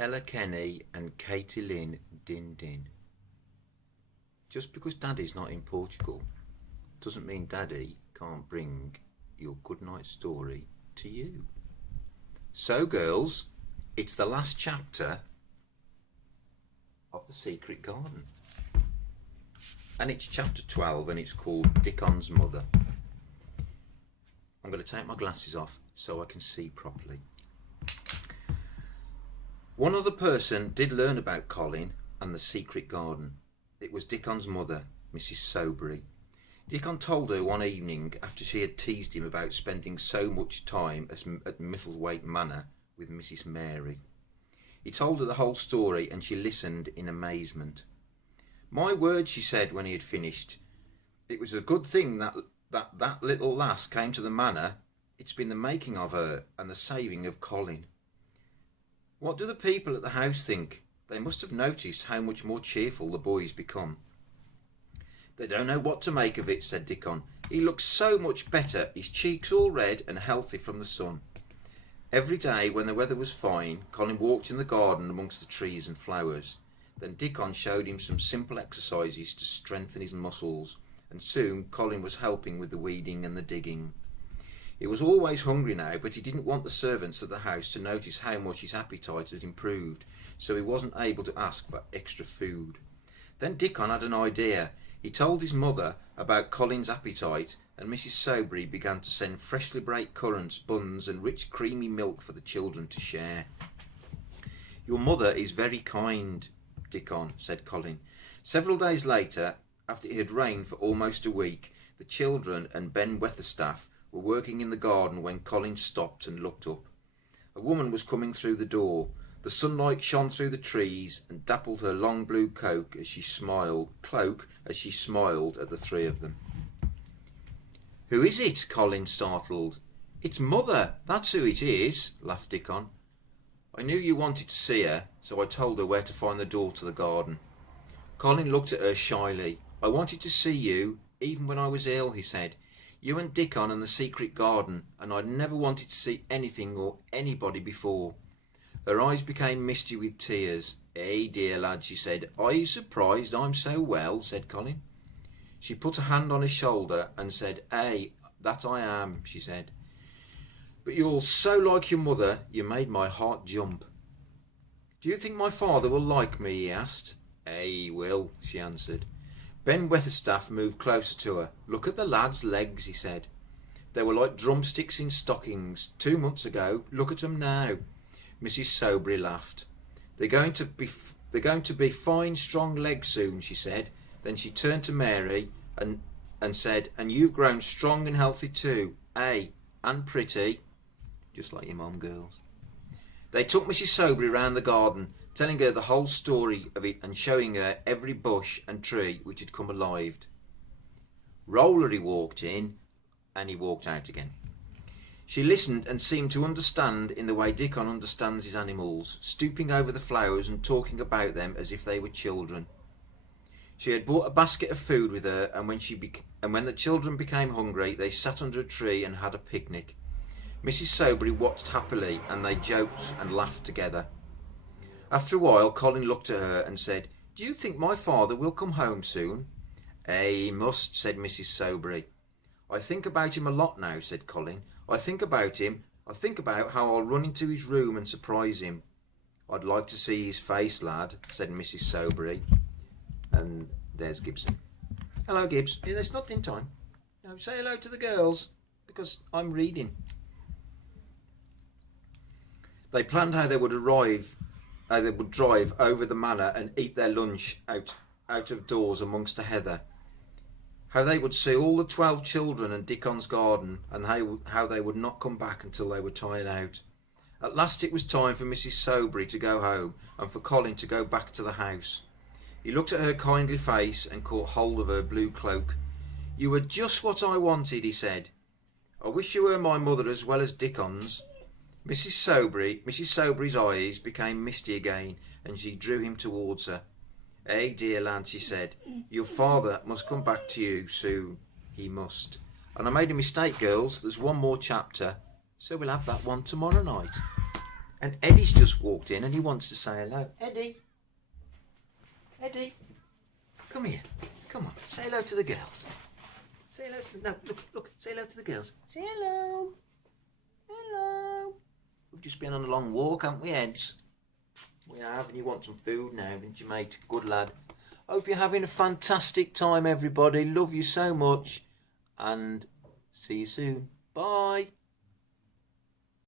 Ella Kenny and Katie Lynn Din Din. Just because Daddy's not in Portugal doesn't mean Daddy can't bring your Goodnight story to you. So girls, it's the last chapter of The Secret Garden. And it's chapter 12 and it's called Dickon's Mother. I'm going to take my glasses off so I can see properly. One other person did learn about Colin and the secret garden. It was Dickon's mother, Mrs. Soberry. Dickon told her one evening after she had teased him about spending so much time at Misselthwaite Manor with Mrs. Mary. He told her the whole story and she listened in amazement. "My word," she said when he had finished, "it was a good thing that little lass came to the manor. It's been the making of her and the saving of Colin." "What do the people at the house think? They must have noticed how much more cheerful the boy's become." "They don't know what to make of it," said Dickon. "He looks so much better, his cheeks all red and healthy from the sun." Every day when the weather was fine, Colin walked in the garden amongst the trees and flowers. Then Dickon showed him some simple exercises to strengthen his muscles, and soon Colin was helping with the weeding and the digging. He was always hungry now, but he didn't want the servants at the house to notice how much his appetite had improved, so he wasn't able to ask for extra food. Then Dickon had an idea. He told his mother about Colin's appetite, and Mrs. Soberry began to send freshly baked currants, buns and rich creamy milk for the children to share. "Your mother is very kind, Dickon," said Colin. Several days later, after it had rained for almost a week, the children and Ben Weatherstaff were working in the garden when Colin stopped and looked up. A woman was coming through the door. The sunlight shone through the trees and dappled her long blue cloak as she smiled at the three of them. "Who is it?" Colin startled. "It's Mother, that's who it is," laughed Dickon. "I knew you wanted to see her, so I told her where to find the door to the garden." Colin looked at her shyly. "I wanted to see you, even when I was ill," he said. "You and Dickon and the secret garden, and I'd never wanted to see anything or anybody before." Her eyes became misty with tears. "Eh, dear lad," she said. "Are you surprised I'm so well?" said Colin. She put a hand on his shoulder and said, "Eh, that I am," she said. "But you're so like your mother, you made my heart jump." "Do you think my father will like me?" he asked. "Eh, he will," she answered. Ben Weatherstaff moved closer to her. "Look at the lad's legs," he said. "They were like drumsticks in stockings 2 months ago. Look at 'em now." Mrs. Soberry laughed. They're going to be fine, strong legs soon," she said. Then she turned to Mary and said, "And you've grown strong and healthy too, eh? And pretty, just like your mum, girls." They took Mrs. Soberry round the garden, telling her the whole story of it and showing her every bush and tree which had come alive. Roller he walked in and he walked out again. She listened and seemed to understand in the way Dickon understands his animals, stooping over the flowers and talking about them as if they were children. She had brought a basket of food with her, and when the children became hungry, they sat under a tree and had a picnic. Mrs. Soberry watched happily, and they joked and laughed together. After a while, Colin looked at her and said, "Do you think my father will come home soon?" "Eh, he must," said Mrs. Soberry. "I think about him a lot now," said Colin. I think about how I'll run into his room and surprise him." "I'd like to see his face, lad," said Mrs. Soberry. And there's Gibson. "Hello, Gibbs." "It's not in time." "No, say hello to the girls, because I'm reading." They planned how they would drive over the manor and eat their lunch out of doors amongst the heather. How they would see all the 12 children and Dickon's garden, and how they would not come back until they were tired out. At last it was time for Mrs. Soberry to go home and for Colin to go back to the house. He looked at her kindly face and caught hold of her blue cloak. "You were just what I wanted," he said. "I wish you were my mother as well as Dickon's." Mrs. Soberry's eyes became misty again, and she drew him towards her. "Eh, dear lad," she said, "your father must come back to you soon. He must. And I made a mistake, girls. There's one more chapter, so we'll have that one tomorrow night." And Eddie's just walked in and he wants to say hello. Eddie, Eddie, come here. Come on, say hello to the girls. Say hello to no, look, say hello to the girls. Say hello. Hello. We've just been on a long walk, haven't we, Eds? We have, and you want some food now, didn't you, mate? Good lad. Hope you're having a fantastic time, everybody. Love you so much. And see you soon. Bye.